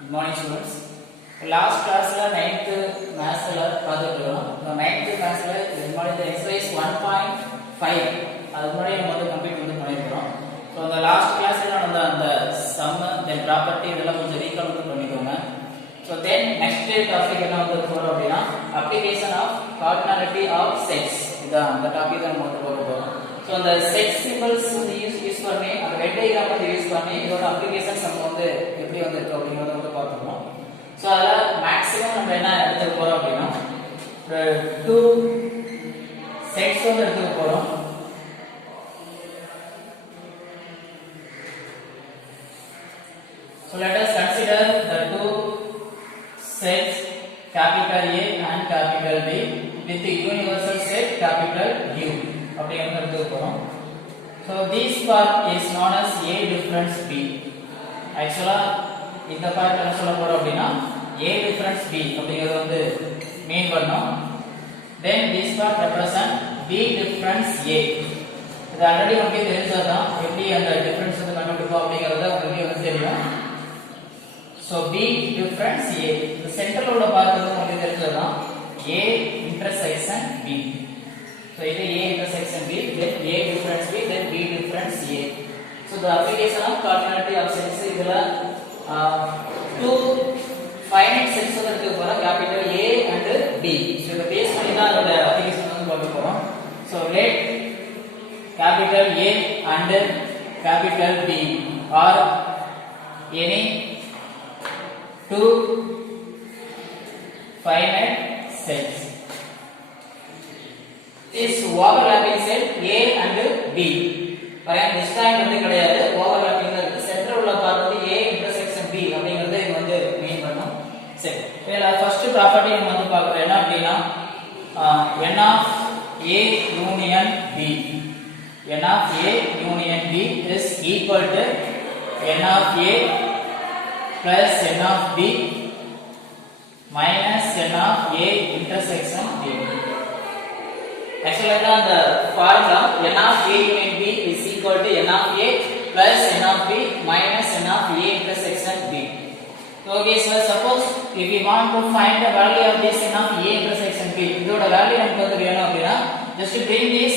Good morning students. Last class la 9th maths la பாத்துட்டோம். இந்த 9th maths la இந்த exercise 1.5 அது முன்னாடி நம்ம வந்து கம்ப்ளீட் பண்ணிருக்கோம். சோ அந்த லாஸ்ட் கிளாஸ்ல நான் அந்த sum then property இதெல்லாம் கொஞ்சம் ரீகால் பண்ணிக்கோங்க. So then next டாபிக் என்ன வந்து போறோம் அப்படினா application of cardinality of sets. இதான் அந்த டாபிக் தான் நம்ம வந்து பார்க்க போறோம். So அந்த set symbols வந்து யூஸ் பண்ணி அந்த வென் டயகிராம் வந்து யூஸ் பண்ணி இதோட அப்ளிகேஷன்ஸ் நம்ம வந்து எப்படி வந்து இருக்கு அப்படிங்கறத வந்து பார்ப்போம். So அதல மேக்ஸिमम நம்ம என்ன எடுத்துக்க போறோம் அப்படினா 2 செட்ஸ் வந்து எடுத்துக்க போறோம். So let us consider the two sets capital A and capital B with the universal set capital U. அப்படிங்கறத எடுத்துக்க போறோம். So this part is known as A difference B. Actually இந்த பார்ட் என்ன சொல்ல போறோம் அப்படினா A difference B அப்படிங்கறது வந்து மீன் பண்ணோம். Then this part represent B difference A. இது ஆல்ரெடி நமக்கு தெரிஞ்சதுதான் எப்படி அந்த டிஃபரன்ஸ் வந்து கண்டுபிடிப்போம் அப்படிங்கறத உங்களுக்கு வந்து தெரியும். So B difference A இந்த சென்டர்ல உள்ள பார்ட் வந்து நமக்கு தெரிஞ்சதுதான் A intersection B. So it is A intersection B, then A difference B, then B difference A. So the application of cardinality of sets idla two finite sets irukku pora capital A and B. So the base பண்ணி தான் அந்த application வந்து பார்க்க போறோம். So let capital A and capital B are any two finite sets. This overlapping set A and B. பாருங்க distant வந்து கிடையாது, overlapping தான் இருக்கு. சென்டர் உள்ள பார்ட் வந்து A intersection B அப்படிங்கறது இது வந்து மீன் பண்ணும். சரி, இதுல ஃபர்ஸ்ட் ப்ராப்பர்ட்டி நம்ம வந்து பார்க்கறோம் என்ன அப்படினா n of A union B. n of A union B is equal to n of A plus n of B minus n of A intersection B. Actually the formula n of A union B is equal to n of A plus n of B minus n of A intersection B. So okay, so suppose if we want to find the value of this n of A intersection B, இதோட value நமக்கு வந்து வேணும் அப்படினா just bring this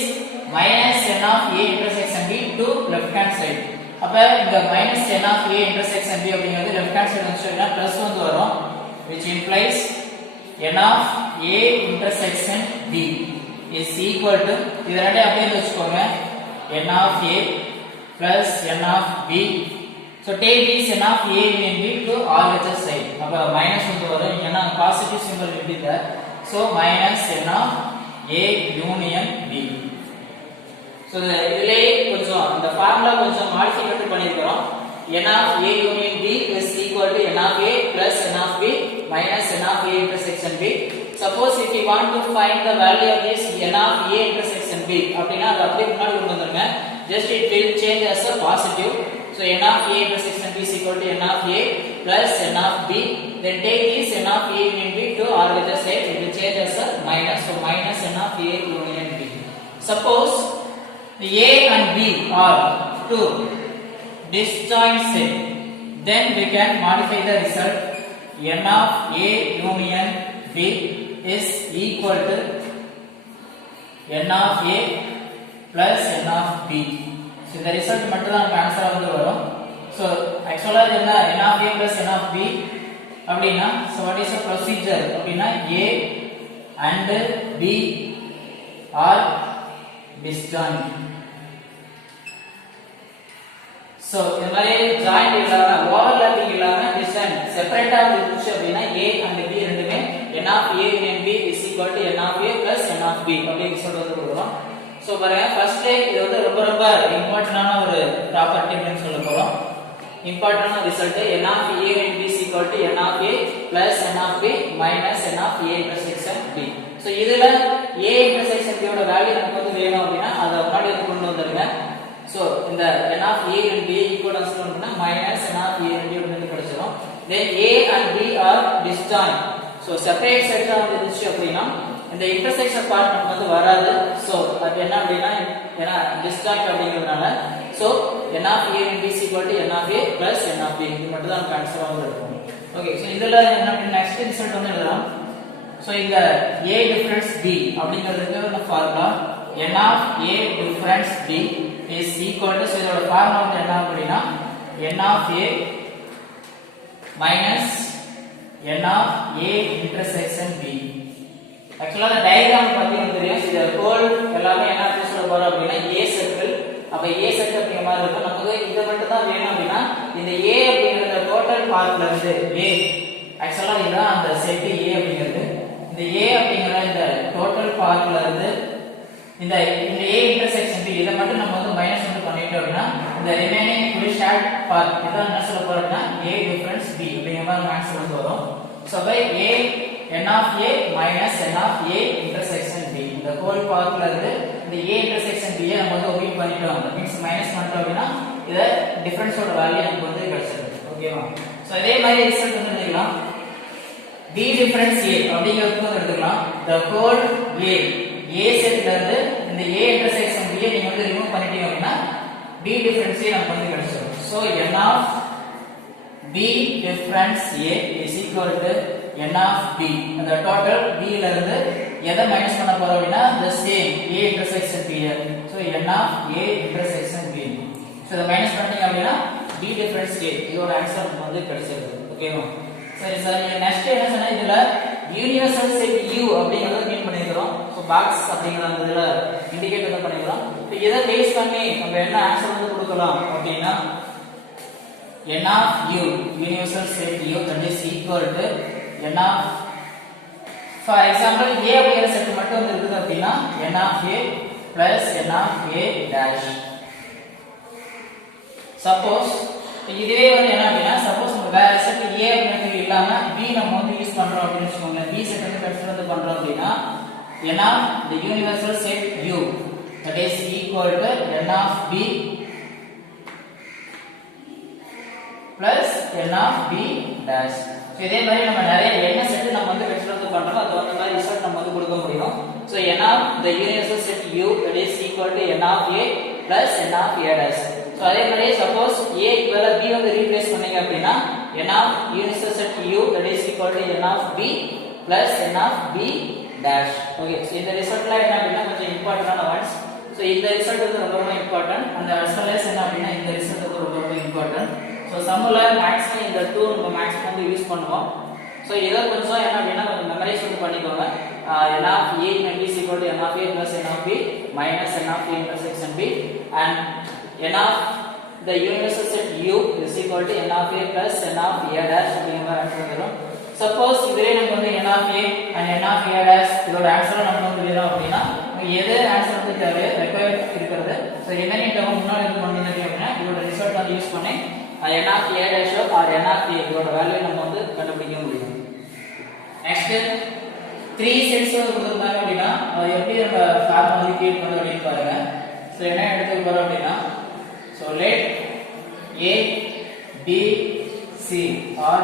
minus n of A intersection B to left hand side. அப்ப இந்த minus n of A intersection B அப்படிங்கிறது left hand side வந்துச்சுனா plus வந்து வரும், which implies n of A intersection B is equal to இது ரெண்டே அப்படியே வெச்சுக்கோங்க n of A plus n of B. So take this n of A union B to RHS side. அப்ப minus வந்து வரும், ஏன்னா positive symbol will be there. So minus n of A union B. So இதிலே கொஞ்சம் அந்த formula கொஞ்சம் modify பண்ணிருக்கோம். n of A union B is equal to n of A plus n of B minus n of A intersection B. Suppose if you want to find the value of this n of A intersection B அப்படினா அது அப்படியே முன்னாடி கொண்டு வந்துருங்க. Just it will change as a positive. So n of A intersection B is equal to n of A plus n of B. Then take this n of A union B to RHS side, it will change as a minus. So minus n of A union B. Suppose the A and B are two disjoint set, then we can modify the result. n of A union B is equal to n of A plus n of B. So the result மட்டும் தான் answer வந்து வரும். So actually இது என்ன n of A plus n of B அப்படினா so what is the procedure அப்படினா A and B are disjoint. So இந்த மாதிரி ஜாயிண்ட் இல்லாம ஓவர்லாப்பிங் இல்லாம டிஸ்டன்ட் செப்பரேட்டா இருந்துச்சு அப்படினா A and B ரெண்டுமே n of A union B is equal to n of A plus n of B அப்படி result வந்து கொடுக்கிறோம். சோ பாருங்க ஃபர்ஸ்ட் இது வந்து ரொம்ப ரொம்ப இம்பார்ட்டன்டான ஒரு ப்ராப்பர்ட்டி ன்னு சொல்ல போறோம். இம்பார்ட்டன்டான result n of A union B is equal to n of A plus n of B minus n of A intersection B. So இதுல A intersection B ஓட வேல்யூ நமக்கு வந்து வேணும் அப்படினா அத முன்னாடி வந்து கொண்டு வந்துருங்க. So இந்த n of A and B equivalence பண்ணா minus n of A and B வந்து கிடைச்சிரும். Then A and B are disjoint. So separate sets வந்து இருந்துச்சு அப்படினா இந்த intersection part நமக்கு வந்து வராது. So அது என்ன அப்படினா ஏனா disjoint அப்படிங்கறதுனால So n of a and b is equal to n of a plus n of b. இது மட்டும் தான் ஆன்சரா வந்து இருக்கும். ஓகே, சோ இதெல்லாம் என்ன அப்படினா நெக்ஸ்ட் ரிசல்ட் வந்து எழுதலாம். சோ இந்த a டிஃபரன்ஸ் b அப்படிங்கிறதுக்கு ஒரு formula n of a difference b is equal to, so இதோட ஃபார்முலா வந்து என்ன அப்படினா n of a minus n of a intersection b. ஆக்சுவலா அந்த டயகிராம் பத்தி உங்களுக்கு தெரியும். இந்த ஹோல் எல்லாமே என்ன அர்த்தம் சொல்ல போறோம் அப்படினா a சர்க்கிள். அப்ப a சர்க்கிள் அப்படிங்கிற மாதிரி இருக்கும். நமக்கு இத மட்டும் தான் வேணும் அப்படினா இந்த a அப்படிங்கற டோட்டல் பார்ட்ல இருந்து a, ஆக்சுவலா இதுதான் அந்த செட் a அப்படிங்கிறது. இந்த a அப்படிங்கற இந்த டோட்டல் பார்ட்ல இருந்து இந்த a இன்டர்செக்ஷன் b இத மட்டும் நம்ம வந்து மைனஸ் வந்து பண்ணிட்டோம் அப்படினா இந்த ரிமைனிங் ஃபுல் ஷேர்ட் பார்ட் இதான் என்ன சொல்ல போறோம்னா a டிஃபரன்ஸ் b அப்படிங்கிற மாதிரி ஆன்சர் வந்து வரும். So by a n of a minus n of a intersection b, இந்த ஹோல் பார்ட்ல இருந்து இந்த a intersection b நம்ம வந்து ஒமிட் பண்ணிட்டோம். தட் மீன்ஸ் மைனஸ் பண்ணிட்டோம் அப்படினா இத டிஃபரன்ஸோட வேல்யூ நமக்கு வந்து கிடைச்சிடும். ஓகேவா? சோ இதே மாதிரி ரிசல்ட் வந்து எடுக்கலாம். b டிஃபரன்ஸ் a அப்படிங்கிறது வந்து எடுத்துக்கலாம். the whole a செட்ல இருந்து இந்த a intersection b நீங்க வந்து ரிமூவ் பண்ணிட்டீங்க அப்படினா b டிஃபரன்ஸ் a நமக்கு வந்து கிடைச்சிடும். So n of b difference a is equal to n of b. அந்த டோட்டல் b ல இருந்து எதை மைனஸ் பண்ண போறோம் அப்படினா the same a intersection b. so n of a intersection b. so இத மைனஸ் பண்ணிட்டீங்க அப்படினா b டிஃபரன்ஸ் a இதோட ஆன்சர் நமக்கு வந்து கிடைச்சிருது. ஓகேவா? சரி சார், நெக்ஸ்ட் என்ன சொன்னா இதுல யூனிவர்சல் செட் u அப்படிங்கறத மீன் பண்ணிக்கிறோம். சோ பாக்ஸ் அப்படிங்கற அந்த இதுல இண்டிகேட் வந்து பண்ணிக்கிறோம். இப்போ இத பேஸ் பண்ணி நம்ம என்ன ஆன்சர் வந்து கொடுக்கலாம் அப்படினா n of u universal set u that is equal to n of, for example a அப்படிங்கற செட் மட்டும் வந்து இருக்குது அப்படினா n of a plus n of a dash. suppose இதுவே வந்து என்ன அப்படினா சப்போஸ் நம்ம வேற செட் a அப்படிங்கிறது இல்லாம b நம்ம வந்து யூஸ் பண்றோம் அப்படினு வெச்சுக்கோங்க. b செட் வந்து கன்சிடர் வந்து பண்றோம் அப்படினா n of the universal set u that is equal to n of b plus n of b dash. So இதே மாதிரி நம்ம நிறைய என்ன செட் நம்ம வந்து கன்சிடர் வந்து பண்றோம் அது அந்த மாதிரி ரிசல்ட் நம்ம வந்து கொடுக்க முடியும். So n of the universal set u that is equal to n of a plus n of a dash. So அதே மாதிரி சப்போஸ் a க்கு பதிலா b வந்து ரீப்ளேஸ் பண்ணீங்க அப்படினா n of universal set u that is equal to n of b plus n of b dash. Okay, so இந்த ரிசல்ட்ல என்ன அப்படினா கொஞ்சம் இம்பார்ட்டன்ட்டான வேர்ட்ஸ். சோ இந்த ரிசல்ட் வந்து ரொம்ப ரொம்ப இம்பார்ட்டன்ட். அந்த அசலஸ் என்ன அப்படினா இந்த ரிசல்ட் வந்து ரொம்ப ரொம்ப இம்பார்ட்டன்ட். சோ சம்முல மேக்ஸிமம் இந்த டூ நம்ம மேக்ஸிமம் வந்து யூஸ் பண்ணுவோம். சோ இத கொஞ்சம் என்ன அப்படினா கொஞ்சம் மெமரைஸ் வந்து பண்ணிக்கோங்க. n of a and b is equal to n of a plus n of b minus n of a intersection b and n of the universal set u is equal to n of a plus n of a dash அப்படிங்கற answer வரும். Suppose இதுவே நமக்கு வந்து n of a and n of a dash இதோட answer நமக்கு வந்து வேணும் அப்படினா எது ஆன்சர் வந்து தேவை ரெக்வயர் இருக்கிறது. சோ என்னென்ன டேர்ம் முன்னாடி இருந்து கொண்டு வந்தீங்க அப்படினா இதோட ரிசல்ட் வந்து யூஸ் பண்ணி n of a dash or n of a இதோட வேல்யூ நம்ம வந்து கண்டுபிடிக்க முடியும். நெக்ஸ்ட் 3 செட்ஸ் வந்து கொடுத்திருந்தாங்க அப்படினா அது எப்படி நம்ம ஃபார்முலா வந்து கிரியேட் பண்றது அப்படினு பாருங்க. சோ என்ன எடுத்துக்க போறோம் அப்படினா so let a b c or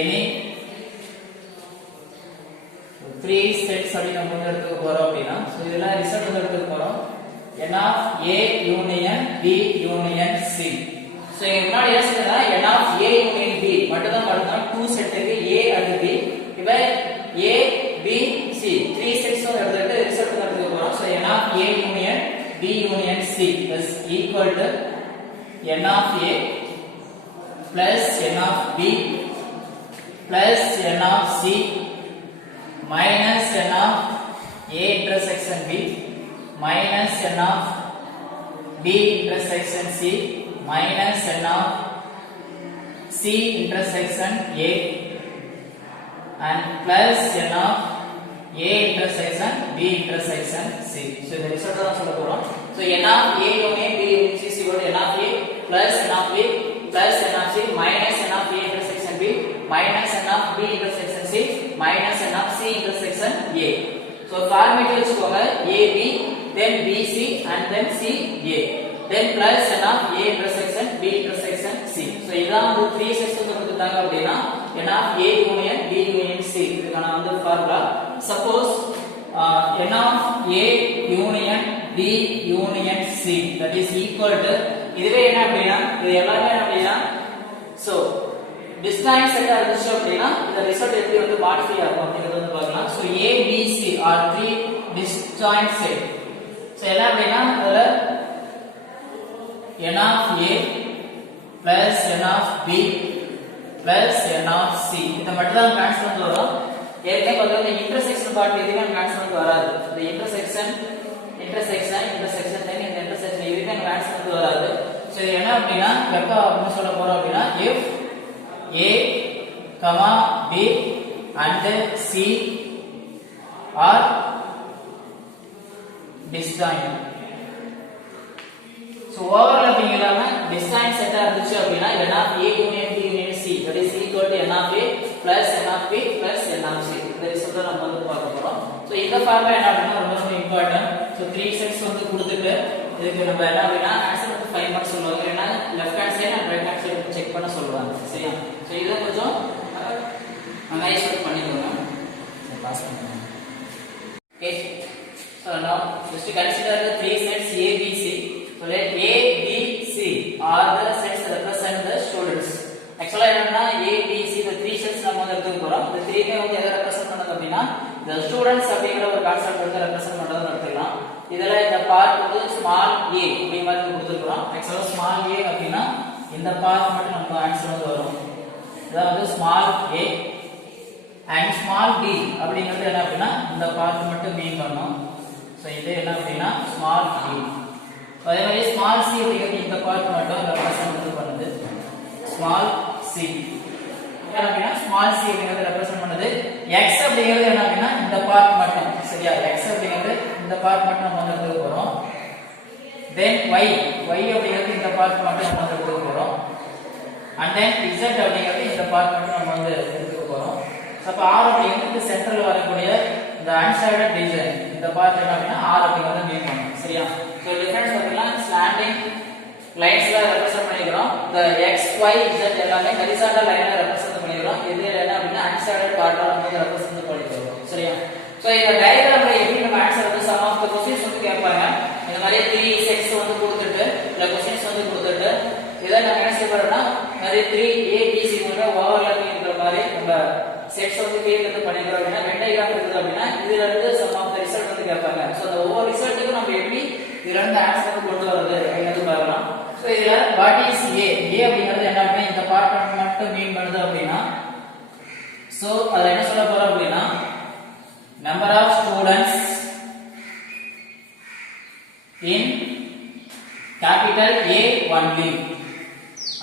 any 3 sets அப்படி நம்ம வந்து எடுத்துக்க போறோம் அப்படினா சோ இதெல்லாம் ரிசல்ட் வந்து எடுத்துக்க போறோம் n of a union b union c. So இங்க முன்னாடி என்ன சொல்றா n of a union b மட்டும் தான் பார்த்தோம். 2 செட் இருக்கு a and b. இப்போ a b c 3 செட்ஸ் எடுத்துட்டு ரிசல்ட் எடுத்துக்க போறோம். So n of a union b union c is equal to n of a plus n of b plus n of c minus n of a intersection b minus n of b intersection c minus n of c intersection a and plus n of a intersection b intersection c. So the result தான் சொல்ல போறோம். So n of a union b union c is equal to n of a plus n of b plus n of c minus n of a intersection b minus n of b intersection c minus n of c intersection a. So format வெச்சுக்கோங்க ab then bc and then ca then plus n of a intersection b intersection c. So இதான் வந்து 3 sets வந்து கொடுத்துட்டாங்க அப்படினா n of a union b union c இதுக்கான வந்து formula. Suppose n of a union b B union C that is equal to இதுவே என்ன அப்படினா இது எல்லாமே என்ன அப்படினா so disjoint set இருந்துச்சு அப்படினா இந்த ரிசல்ட் எப்படி வந்து மாடிஃபை ஆகும் அப்படிங்கறது வந்து பார்க்கலாம் so A B C are three disjoint set so என்ன அப்படினா அதுல n of A plus n of B plus n of C இத மட்டும் தான் கேன்சல் வந்து வரும் ஏற்கனவே பார்த்தோம் இந்த இன்டர்செக்ஷன் பார்ட் எதுவுமே கேன்சல் வந்து வராது இந்த இன்டர்செக்ஷன் தென் இந்த இன்டர்செக்ஷன் எதுவுமே கேன்சல் வந்து வராது சோ இது என்ன அப்படினா எப்ப அப்படின்னு சொல்ல போறோம் அப்படினா if A, B and C are disjoint. So overlapping இல்லாம disjoint set இருந்துச்சு அப்படினா n of A union B union C that is equal to n of A plus n of B plus n of C. இந்த result நம்ம வந்து பார்க்க போறோம். So இந்த formula என்ன அப்படினா ரொம்ப இம்பார்ட்டன்ட். So 3 sets வந்து கொடுத்துட்டு இதுக்கு நம்ம என்ன அப்படினா ஆன்சர் வந்து 5 மார்க்ஸ் சொல்லுவாங்க. ஏன்னா left hand side and right hand side check பண்ண சொல்லுவாங்க. சரியா? So இத கொஞ்சம் அனலைஸ் பண்ணிக்கோங்க. பாஸ் பண்ணுங்க. Okay. So now just consider the three sets A B C. So let A B C are the sets represent the students. Actually என்னன்னா A B C the three sets நம்ம வந்து எடுத்துக்க போறோம். இந்த 3 மே வந்து எதை ரெப்ரசன்ட் பண்ணுது அப்படினா the students அப்படிங்கற ஒரு கான்செப்ட் வந்து ரெப்ரசன்ட் பண்றத எடுத்துக்கலாம். இதல இந்த பார்ட் வந்து ஸ்மால் a அப்படி மாதிரி கொடுத்துறோம். ஆக்சுவலா ஸ்மால் a அப்படினா இந்த பார்ட் மட்டும் நமக்கு ஆன்சர் வந்து வரும். அதாவது small a and small b அப்படிங்கிறது என்ன அப்படினா இந்த பார்ட் மட்டும் மீன் பண்ணும். சோ இது என்ன அப்படினா ஸ்மால் b. அதே மாதிரி ஸ்மால் c அப்படிங்கிறது இந்த பார்ட் மட்டும் ரெப்ரசன்ட் பண்ணுது. ஸ்மால் c என்ன அப்படினா ஸ்மால் c அப்படிங்கிறது ரெப்ரசன்ட் பண்ணுது. x அப்படிங்கிறது என்ன அப்படினா இந்த பார்ட் மட்டும். சரியா? x அப்படிங்கிறது இந்த பார்ட் மட்டும் நம்ம வந்து எடுத்துக்க போறோம். then y அப்படிங்கிறது இந்த பார்ட் மட்டும் நம்ம வந்து எடுத்துக்க போறோம். and then z அப்படிங்கிறது இந்த பார்ட் மட்டும் நம்ம வந்து எடுத்துக்க போறோம். அப்ப r அப்படிங்கிறது சென்டர்ல வரக்கூடிய இந்த அன்ஷேடட் ரீஜன் இந்த பார்ட் என்ன அப்படினா r அப்படிங்கறத மீன் பண்ணும். சரியா? சோ டிஃபரன்ஸ் பார்த்தீங்கன்னா ஸ்லாண்டிங் லைன்ஸ்ல ரெப்ரசன்ட் பண்ணிக்கிறோம். இந்த x y z எல்லாமே ஹரிசாண்டல் லைன்ல ரெப்ரசன்ட் பண்ணிக்கிறோம். இது என்ன அப்படினா அன்ஷேடட் பார்ட்டா நம்ம ரெப்ரசன்ட் பண்ணிக்கிறோம். சரியா? சோ இந்த டயகிராம்ல எப்படி நம்ம ஆன்சர் வந்து சம் ஆஃப் தி क्वेश्चंस வந்து கேட்பாங்க. இந்த மாதிரி 3 செட்ஸ் வந்து கொடுத்துட்டு இல்ல क्वेश्चंस வந்து கொடுத்துட்டு இத நம்ம என்ன செய்யறோம்னா மாதிரி 3 a b c கூட ஓவர்லாப்பிங் இருக்கிற மாதிரி நம்ம செட்ஸ் வந்து கிரியேட் வந்து பண்ணிக்கிறோம். அப்படினா வென் டயகிராம் இருக்குது அப்படினா இதுல இருந்து சம் ஆஃப் தி ரிசல்ட் வந்து கேட்பாங்க. சோ அந்த ஒவ்வொரு ரிசல்ட்டுக்கு நம்ம எப்படி இதுல இருந்து ஆன்சர் வந்து கொண்டு வரது அப்படிங்கறது பார்க்கலாம். சோ இதுல வாட் இஸ் a அப்படிங்கிறது என்ன அப்படினா இந்த பார்ட் மட்டும் மீன் பண்ணுது அப்படினா சோ அத என்ன சொல்ல போறோம் அப்படினா number of students in capital A only.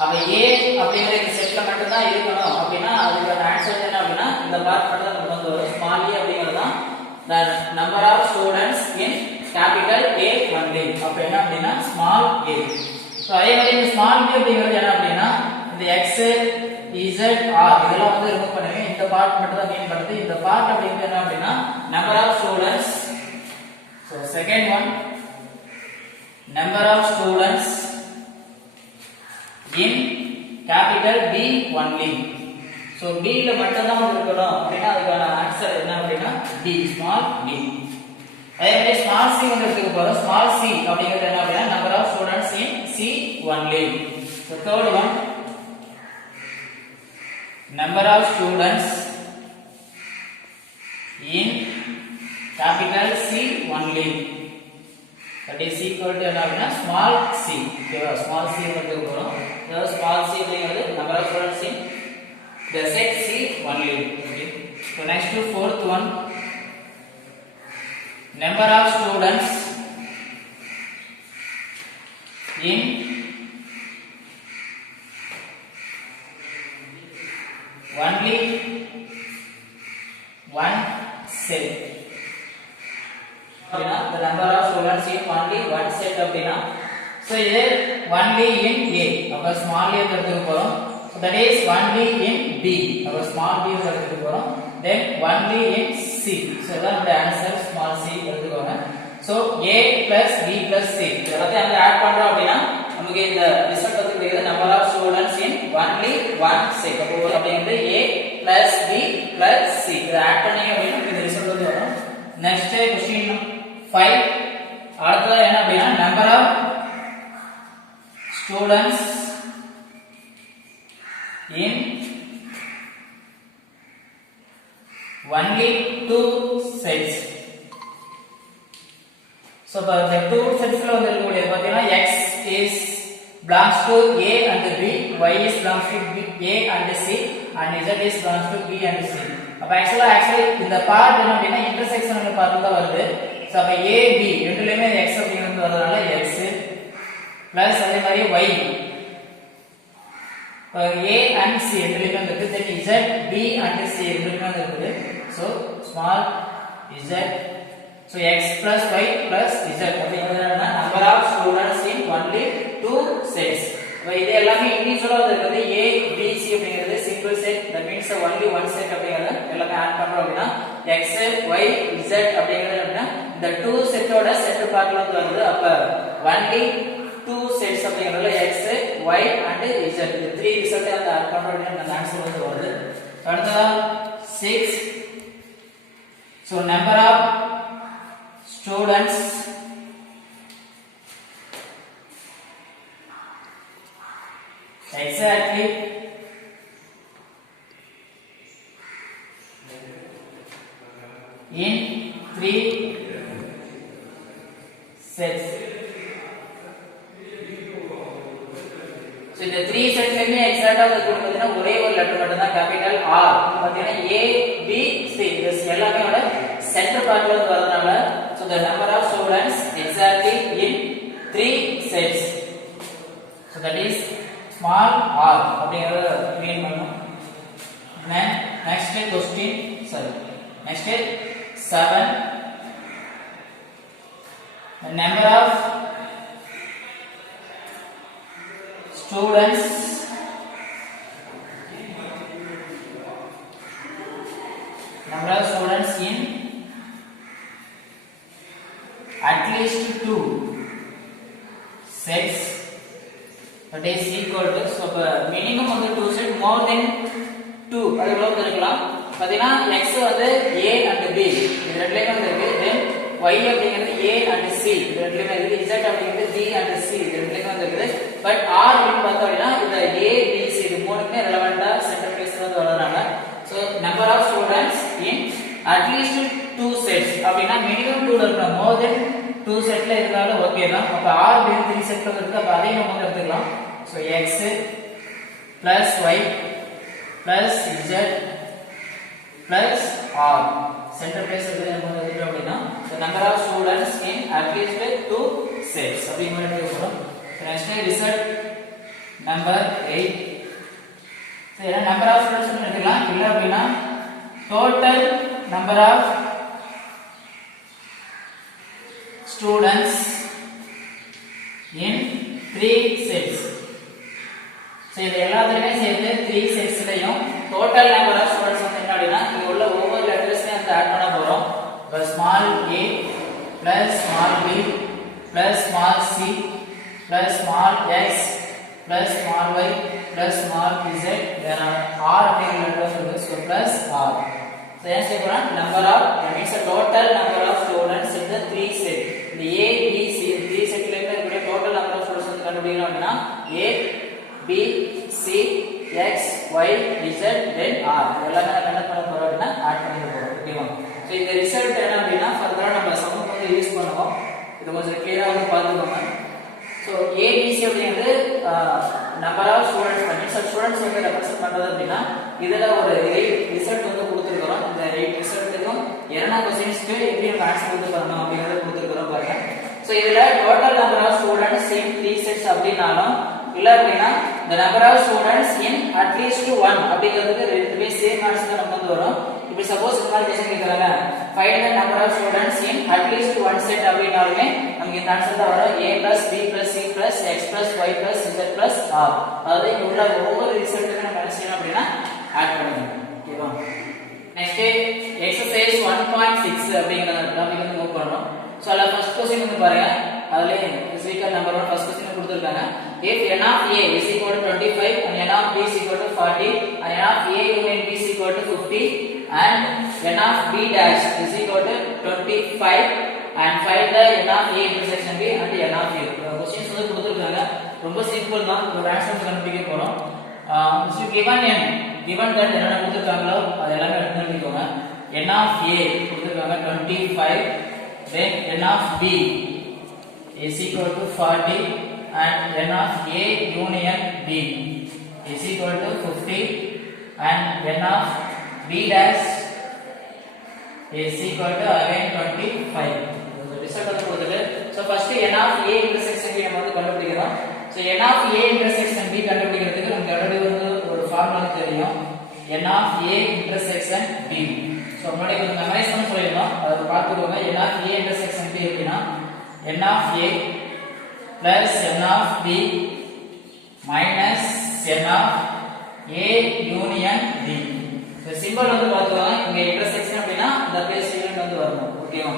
அப்ப A அப்படிங்கற இந்த செட்ல மட்டும் தான் இருக்கணும் அப்படினா அதுக்கு ஆன்சர் என்ன அப்படினா இந்த பார்ட் மட்டும் தான் நமக்கு வந்து வரும். ஸ்மால் a அப்படிங்கிறது தான் the number of students in capital A only. அப்ப என்ன அப்படினா ஸ்மால் a. சோ அதே மாதிரி இந்த ஸ்மால் b அப்படிங்கிறது என்ன அப்படினா இந்த x z r இதெல்லாம் வந்து ரிமூவ் பண்ணுங்க. இந்த பார்ட் மட்டும் தான் மீன் பண்ணுது. இந்த பார்ட் அப்படிங்கிறது என்ன அப்படினா number of students. So second one number of students in capital B only. So B ல மட்டும் தான் இருக்கணும் அப்படினா அதுக்கான ஆன்சர் என்ன அப்படினா D small d. அதே மாதிரி small c வந்து எடுத்துக்க போறோம். small c அப்படிங்கிறது என்ன அப்படினா number of students in C only. So third one number of students in capital C only. That is equal to என்ன அப்படினா small c. ஓகேவா? small c வந்து போறோம். So small c அப்படிங்கிறது number of students in the set C only. Okay. So next to fourth one number of students in only one set. The number of students in only one set அப்படினா so இது only in A அப்ப small a எடுத்துக்க போறோம். So that is only in B அப்ப small b எடுத்துக்க போறோம். then only in C. so இதான் நம்ம ஆன்சர் small c எடுத்துக்கோங்க. so A plus B plus C எல்லாத்தையும் அங்க ஆட் பண்றோம் அப்படினா நமக்கு இந்த ரிசல்ட் வந்து கிடைக்குது number of students in only one set. அப்போ அப்படிங்கிறது A plus B plus C இத ஆட் பண்ணீங்க அப்படினா இந்த ரிசல்ட் வந்து வரும். next question 5 அடுத்து students in only two sets. So the two sets la வந்து இருக்கக்கூடிய பாத்தீங்கன்னா x is belongs to a and b, y is belongs to a and c, and z is belongs to b and c. அப்ப actually இந்த part என்ன அப்படினா intersection part தான் வருது. So அப்ப a b ரெண்டுலயுமே x அப்படிங்கிறது வரதுனால x பிளஸ் அதே மாதிரி y a and c ரெண்டுலயுமே இருக்கு. then z b and c ரெண்டுலயுமே இருக்கு. so small z, so x plus y plus z அப்படிங்கிறதுனா number of students in only two sets. அப்ப இது எல்லாமே இன்டிஜுவலா இருக்குது. a b c அப்படிங்கிறது single set, that means only one set அப்படிங்கறது எல்லாமே add பண்றோம் அப்படினா x y z அப்படிங்கிறது அப்படினா இந்த two செட்டோட செட் பார்ட்ல வந்து வருது. அப்ப only two sets அப்படிங்கறதுல x y and z இந்த three ரிசல்ட் அந்த ஆட் பண்றோம் அப்படினா அந்த ஆன்சர் வந்து வருது. அடுத்ததா 6. so number of students exactly in three sets. so இந்த three sets லயுமே எக்ஸாக்ட்டா வந்து பாத்தீங்கன்னா ஒரே ஒரு லெட்டர் மட்டும் தான் கேபிட்டல் R. பாத்தீங்கன்னா A B C இது எல்லாமே ஓட சென்டர் பார்ட்ல வந்து வரதுனால so the number of students exactly in three sets, so that is small r அப்படிங்கறத மீன் பண்ணனும். then next question, sorry next 7. the number of students in at least two sets, that is equal to, so minimum வந்து two set, more than two அது எவ்வளவு இருக்கலாம் பாத்தீங்கன்னா x வந்து a and b இது ரெண்டுலயுமே இருக்கு. then y அப்படிங்கிறது a and c இது ரெண்டுலயுமே இருக்கு. z அப்படிங்கிறது b and c இது ரெண்டுலயுமே இருக்கு. பட் r அப்படின்னு பார்த்தோம் அப்படினா இந்த a b c இது மூணுமே ரெலவெண்டா சென்டர் பிளேஸ்ல வந்து வரதுனால so number of students in at least two sets அப்படினா minimum 2 இருக்கணும். more than two setல இருந்தாலும் ஓகே தான். அப்ப r அப்படிங்கிறது 3 செட்ல இருக்கு. அப்ப அதையும் நம்ம வந்து எடுத்துக்கலாம். so x plus y plus z plus r centre place எடுத்து நம்ம எடுத்துட்டோம் அப்படினா the number of students in at least two sets அப்படிங்கற மாதிரி எடுத்துக்கிறோம். next result number 8. so என்ன number of students எடுத்துக்கலாம் இல்ல அப்படினா total number of students in three sets. so இது எல்லாத்தையுமே சேர்த்து 3 செட்ஸ்லயும் total number of students வந்து என்ன அப்படினா இங்க உள்ள ஒவ்வொரு லெட்டர்ஸையும் அந்த ஆட் பண்ண போறோம். small a plus small b plus small c plus small x plus small y plus small z, there are r அப்படிங்கிற லெட்டர்ஸ் இருக்கு. so plus r. so என்ன செய்யறோம் number of, that means the total number of students in the three set. இந்த a b c three setல இருக்கிற total number of students வந்து கண்டுபிடிக்கணும் அப்படினா a b c x y z then r எல்லாமே நம்ம என்ன பண்ண போறோம் அப்படினா ஆட் பண்ண போறோம். ஓகேவா? சோ இந்த ரிசல்ட் என்ன அப்படினா ஃபர்தரா நம்ம சம் வந்து யூஸ் பண்ணுவோம். இது கொஞ்சம் கிளியரா வந்து பாத்துக்கோங்க. சோ a b c அப்படிங்கிறது நம்பர் ஆஃப் ஸ்டூடண்ட்ஸ் பண்ணி சோ ஸ்டூடண்ட்ஸ் வந்து ரெப்ரசன்ட் பண்றது அப்படினா இதல ஒரு ரிசல்ட் வந்து கொடுத்திருக்கோம். இந்த ரிசல்ட்டுக்கும் என்ன क्वेश्चंஸ்க்கு எப்படி நம்ம ஆன்சர் வந்து பண்ணனும் அப்படிங்கறத கொடுத்திருக்கோம் பாருங்க. சோ இதுல total number of students in 3 sets அப்படினாலும் இல்ல அப்படினா the number of students in at least one அப்படிங்கிறதுக்கு ரெண்டுமே சேம் ஆன்சர் தான் நமக்கு வந்து வரும். இப்போ சப்போஸ் இந்த மாதிரி क्वेश्चन கேக்குறாங்க find the number of students in at least one set அப்படினாலுமே நமக்கு இந்த ஆன்சர் தான் வரும் a plus b plus c plus x plus y plus z plus r. அதாவது இங்க உள்ள ஒவ்வொரு ரிசல்ட்டுக்கு நம்ம என்ன செய்யணும் அப்படினா ஆட் பண்ணணும். ஓகேவா? நெக்ஸ்ட் எக்சர்சைஸ் 1.6 அப்படிங்கற டாபிக் வந்து மூவ் பண்றோம். சோ அத ஃபர்ஸ்ட் क्वेश्चन வந்து பாருங்க. அதுல ஃபிசிக்கல் நம்பர் 1 ஃபர்ஸ்ட் क्वेश्चन கொடுத்திருக்காங்க. if n of a is equal to 25 and n of b is equal to 40 and n of a union b is equal to 50 and n of b dash is equal to 25 and find the n of a intersection b and n of a. Questions வந்து கொடுத்திருக்காங்க. ரொம்ப simple தான். ஒரு answer கண்டுபிடிக்க போறோம். given n given that என்ன கொடுத்திருக்காங்களோ அது எல்லாமே எடுத்து எழுதிக்கோங்க. n of a கொடுத்திருக்காங்க 25, then n of b is equal to 40 and n of a union b is equal to 50 and n of b dash is equal to again 25. Result வந்து கொடுத்துட்டு so first n of a intersection b நம்ம வந்து கண்டுபிடிக்கிறோம். So n of a intersection b கண்டுபிடிக்கிறதுக்கு நமக்கு already வந்து ஒரு formula தெரியும். n of a intersection b. So முன்னாடி கொஞ்சம் மெமரைஸ் பண்ண சொல்லிருந்தோம். அதை பார்த்துக்கோங்க. n of a intersection b அப்படினா n of a plus n of b minus n of a union b. So symbol வந்து பார்த்துக்கோங்க. இங்க intersection அப்படினா இந்த பிளேஸ் யூனியன் வந்து வரணும். ஓகேவா?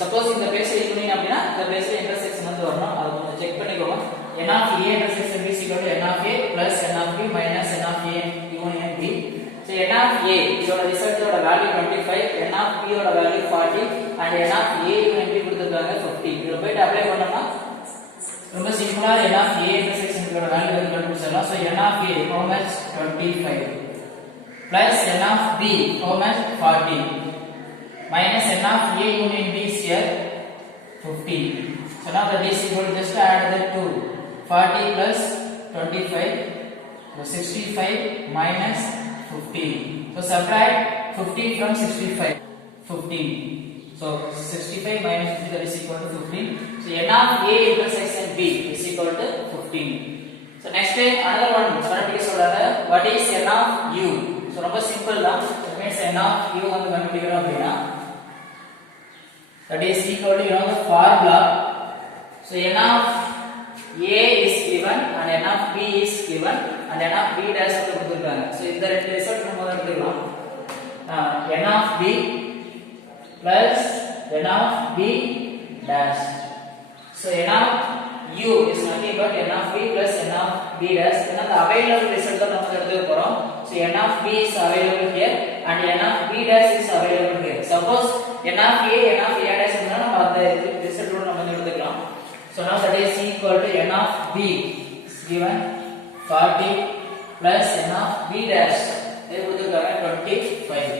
சப்போஸ் இந்த பிளேஸ் யூனியன் அப்படினா இந்த பிளேஸ்ல intersection வந்து வரணும். அது கொஞ்சம் செக் பண்ணிக்கோங்க. n of a intersection b is equal to n of a plus n of b minus n of a union b. So n of a இதோட ரிசல்ட்டோட வேல்யூ 25, n of b ஓட value 40 and n of a union b கொடுத்திருக்காங்க 50. இத போய் apply பண்ணோம்னா ரொம்ப சிம்பிளா n of a intersection இதோட value வந்து கண்டுபிடிச்சிடலாம். So n of a how much 25 plus n of b how much 40 minus n of a union b is here 50. So now that is equal to just add the 2. 40 plus 25 so 65 minus 15. So subtract 50 from 65. 15. So 65 minus 50 that is equal to 15. So n of a intersection b is equal to 15. So next another one கண்டுபிடிக்க சொல்றாங்க. What is n of u? So ரொம்ப simple தான். So means n of u வந்து கண்டுபிடிக்கிறோம் அப்படினா that is equal to the formula. So n of a is given and n of b is given and n of b dash வந்து கொடுத்திருக்காங்க. So இந்த ரெண்டு result நம்ம எடுத்துக்கலாம். n of b plus n of b dash. So n of u is nothing but n of b plus n of b dash. Then the available result தான் நம்ம எடுத்துக்க போறோம். So n of b is available here and n of b dash is available here. Suppose n of a dash இருந்தா நம்ம அந்த ரிசல்ட்டோட நம்ம எடுத்துக்கலாம். So now that is equal to n of b is given 40 plus n of b dash இது கொடுத்திருக்காங்க 25.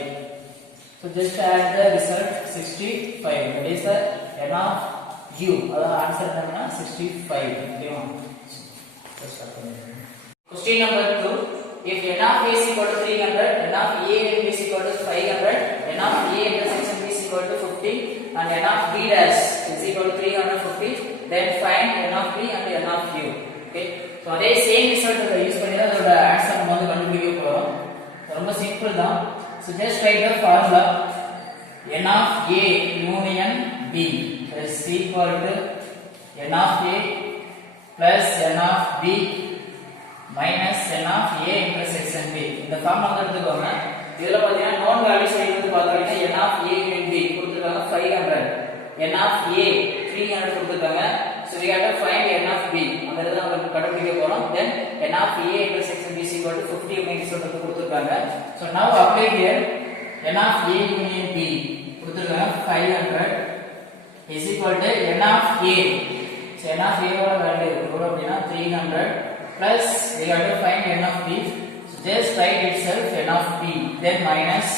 So just add the result 65. That is the n of u. அத answer என்னன்னா 65. ஓகேவா? Question number 2. If n of a is equal to 300, n of a is equal to 500, n of a intersection b is equal to 50 and n of b dash is equal to 350, then find n of b and n of u. Okay? So அதே same result use பண்ணி தான் அதோட answer நம்ம வந்து கண்டுபிடிக்க போறோம். ரொம்ப simple தான். So just write the formula n of a union b is equal to n of a plus n of b minus n of a intersection b. இந்த ஃபார்முலா வந்து எடுத்துக்கோங்க. இதுல பாத்தீங்கன்னா நோன் வேல்யூ சைடு வந்து பாத்தீங்கன்னா n of a union b கொடுத்திருக்காங்க 500, n of a 300 கொடுத்திருக்காங்க. So we have to find n of b. அந்த இத நம்ம கண்டுபிடிக்க போறோம். Then n of a intersection b is equal to 50 minus சொல்லிட்டு கொடுத்திருக்காங்க. So now apply here n of a union b கொடுத்திருக்காங்க 500 is equal to n of a. So n of a ஓட value எவ்வளவு அப்படினா 300 plus we have to find n of b. So just write itself n of b then minus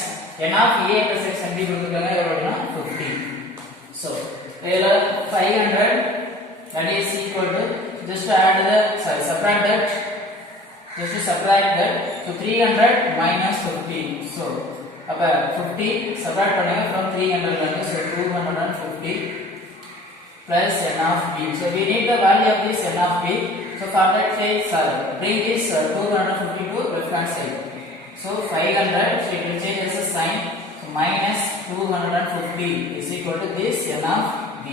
n of a intersection b கொடுத்திருக்காங்க எவ்வளவுனா 50. So இதுல 500 that is equal to just add the subtract that. So 300 minus 50. So அப்ப 50 subtract பண்ணுங்க from 300 ல இருந்து. So 250 plus n of b. So we need the value of this n of b. So for that take bring this 250 to left hand side. So 500 so it will change as a sign. So minus 250 is equal to this n of b.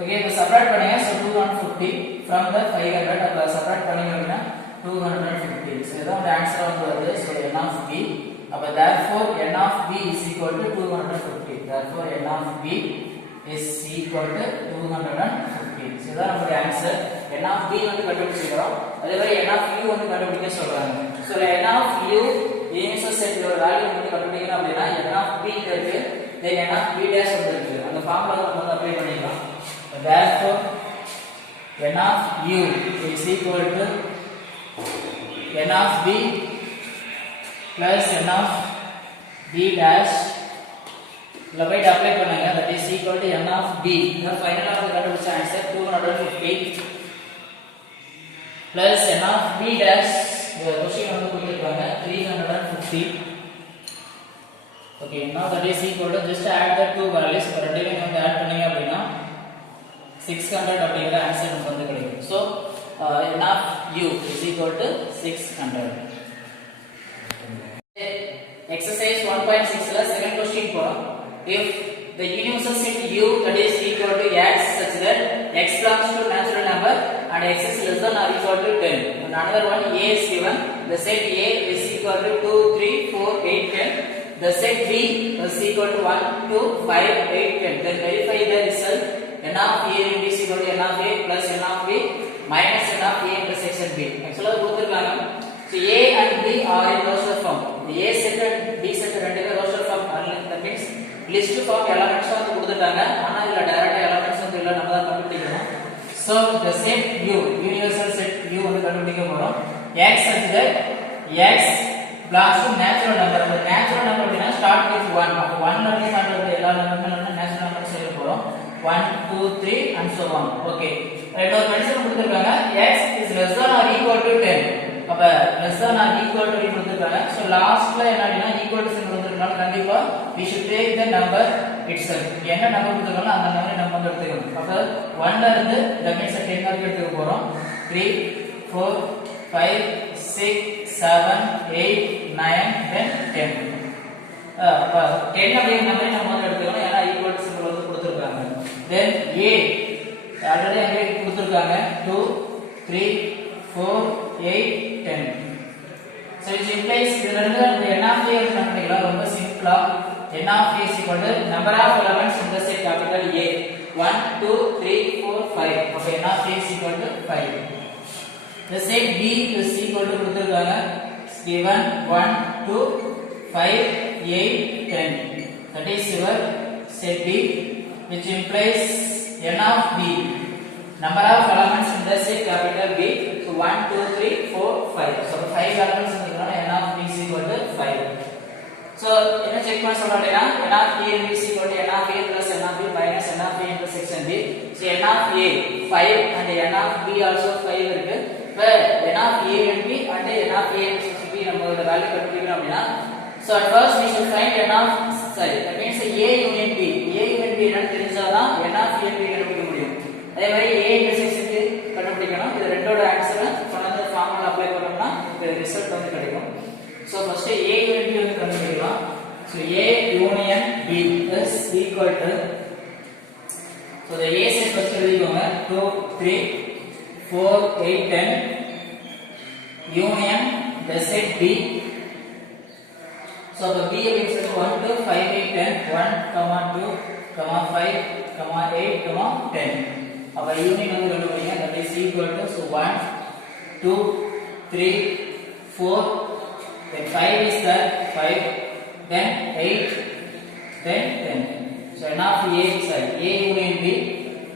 Okay, so subtract பண்ணுங்க. So 250 from the 500 அப்ப subtract பண்ணீங்கன்னா 250. So இதான் அந்த answer வந்து வருது. So n of b. அப்ப therefore n of b is equal to 250. Therefore n of b is equal to 250. So இதான் நம்மளுடைய ஆன்சர். n of b வந்து கண்டுபிடிச்சிரோம். அதே மாதிரி n of u வந்து கண்டுபிடிக்க சொல்றாங்க. So n of u initial செட்டோட வேல்யூ வந்து கண்டுபிடிக்கணும் அப்படினா n of b இருக்கு. Then n of b dash வந்து இருக்கு. அந்த ஃபார்முலா நம்ம வந்து அப்ளை பண்ணிக்கலாம். Therefore n of u is equal to n of b plus n of b dash. இதில் போய்ட்டு அப்ளை பண்ணுங்க. that is equal to n of b. இந்த ஃபைனலாக வந்து கண்டுபிடிச்ச answer 250 plus n of b dash. இந்த கொஸ்டின் வந்து கொடுத்துருக்காங்க 350. okay, now that is equal to just add the two values. ரெண்டையும் வந்து ஆட் பண்ணீங்க அப்படின்னா 600 அப்படிங்கிற ஆன்சர் நமக்கு வந்து கிடைக்கும். so n of u is equal to 600. exercise 1.6 ல second question போறோம். if the universal set u that is equal to x such that x belongs to natural number and x is less than or equal to 10, and another one a is given, the set a is equal to 2 3 4 8 10, the set b is equal to 1 2 5 8 10, then verify the result. n of a is equal to n of a plus n of b minus n of a intersection b. actually கொடுத்திருக்காங்க. so a and b are in roster form. a set and b set ரெண்டுமே roster form. that means list form elements வந்து கொடுத்துட்டாங்க. ஆனா இதுல டைரக்டா elements வந்து இல்ல, நம்ம தான் கண்டுபிடிக்கணும். so the set u universal set u வந்து கண்டுபிடிக்க போறோம். x such that x belongs to natural number. the natural number அப்படினா start with 1. அப்ப 1 ல இருந்து ஸ்டார்ட் ஆகுற எல்லா நம்பர்களும் natural number சொல்ல போறோம். 1 2 3 and so on. okay, இன்னொரு கண்டிஷன் கொடுத்திருக்காங்க. x is less than or equal to 10. அப்ப less than or equal to கொடுத்திருக்காங்க. so லாஸ்ட்ல என்னன்னா equal to சிம்பிள் கொடுத்திருக்காங்க. கண்டிப்பா we should take the number itself. என்ன நம்பர் கொடுத்திருக்காங்களோ அந்த நம்பரை நம்ம வந்து எடுத்துக்கணும். அப்ப 1 ல இருந்து that means 10 வரைக்கும் எடுத்துக்க போறோம். 3 4 5 6 7 8 9 10 10. 10 அப்படிங்கிற நம்பரை நம்ம வந்து எடுத்துக்கணும். ஏன்னா equal to சிம்பிள் வந்து கொடுத்திருக்காங்க. then a ஆல்ரெடி அங்கே கொடுத்திருக்காங்க 2 3 4 8 10. so it implies இதுல இருந்து அந்த n of a வந்து கண்டுபிடிக்கலாம். ரொம்ப சிம்பிளா n of a is equal to number of elements in the set capital A 1 2 3 4 5. அப்ப n of a is equal to 5. the set B is equal to கொடுத்திருக்காங்க given 1 2 5 8 10. that is your set B, which implies n of B number of elements in the set capital B. so 1 2 3 4 5. so 5 elements இருக்கறனால n of B is equal to 5. so என்ன check பண்ண சொல்றேன்னா n of A is equal to n of A plus n of B minus n of A intersection B. so n of A 5 and n of B also 5 இருக்கு. இப்ப n of A and B and n of A intersection B நம்மளோட value கண்டுபிடிக்கணும் அப்படினா so at first we should find n of that means A union B. A union B என்னன்னு தெரிஞ்சாதான் n of A and B கண்டுபிடிக்க முடியும். அதே மாதிரி A intersection B கண்டுபிடிக்கணும். இது ரெண்டோட ஆன்சரை கொண்டு ஃபார்முலா அப்ளை பண்ணோம்னா இந்த ரிசல்ட் வந்து கிடைக்கும். so first A union B வந்து கண்டுபிடிக்கலாம். so A union B is equal to so the A set first எழுதிக்கோங்க 2 3 4 8 10 union the set B. so the B is 1 2 5 8 10 1 2 5 8 10. அப்ப union வந்து கண்டுபிடிங்க. that is equal to so 1 2 3 4 then 5 is there 5 then 8 then 10. so n of A is A union B.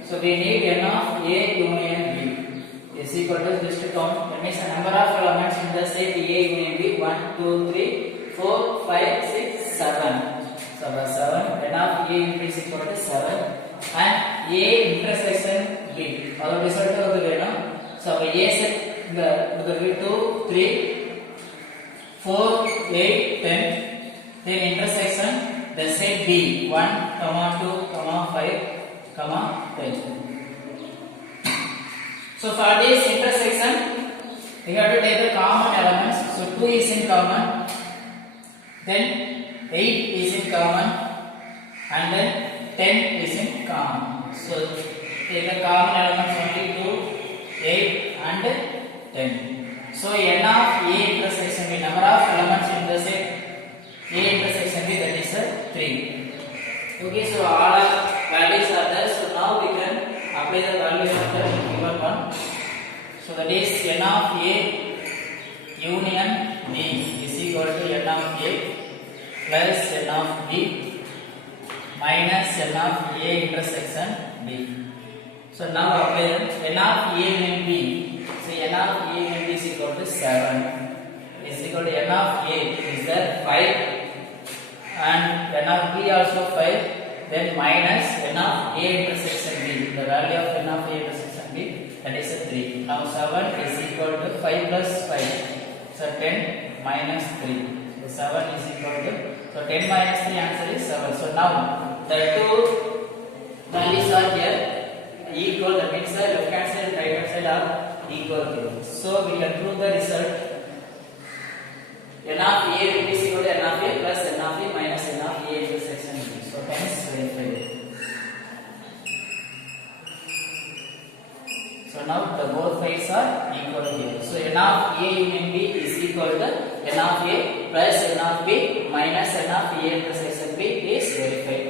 so we need n of A union B is equal to just to count. that means the number of elements in the set A union B 1 2 3 4 5 6 7. so 7 n of A is equal to 7 and A intersection B. அதோட result வந்து வேணும். so A set இந்த 2 3 4 8 10 then intersection the set B 1 2 5 10. so for this intersection we have to take the common elements. so 2 is in common, then 8 is in common, and then 10 is in common. so take the common elements only 2 8 and 10. so n of A intersection B number of elements in the set A intersection B, that is 3. okay, so all values are there. so now we can apply the value of the given one. so that is n of A union B is equal to n of A plus n of B minus n of A intersection B. So now apply n of a and b. So n of a and b is equal to 7. Is equal to n of a is there 5 and n of b also 5. Then minus n of a intersection b. The value of n of a intersection b, that is a 3. Now 7 is equal to 5 plus 5. So 10 minus 3. So 7 is equal to, so 10 minus 3 answer is 7. So now the two values are here equal. That means the left hand side and right hand side are equal here. So we can prove the result. N of a will be equal to n of a plus n of a minus n of a intersection b. So hence verified. So now the both sides are equal here. So n of a union b is equal to n of a plus n of b minus n of a intersection b is verified.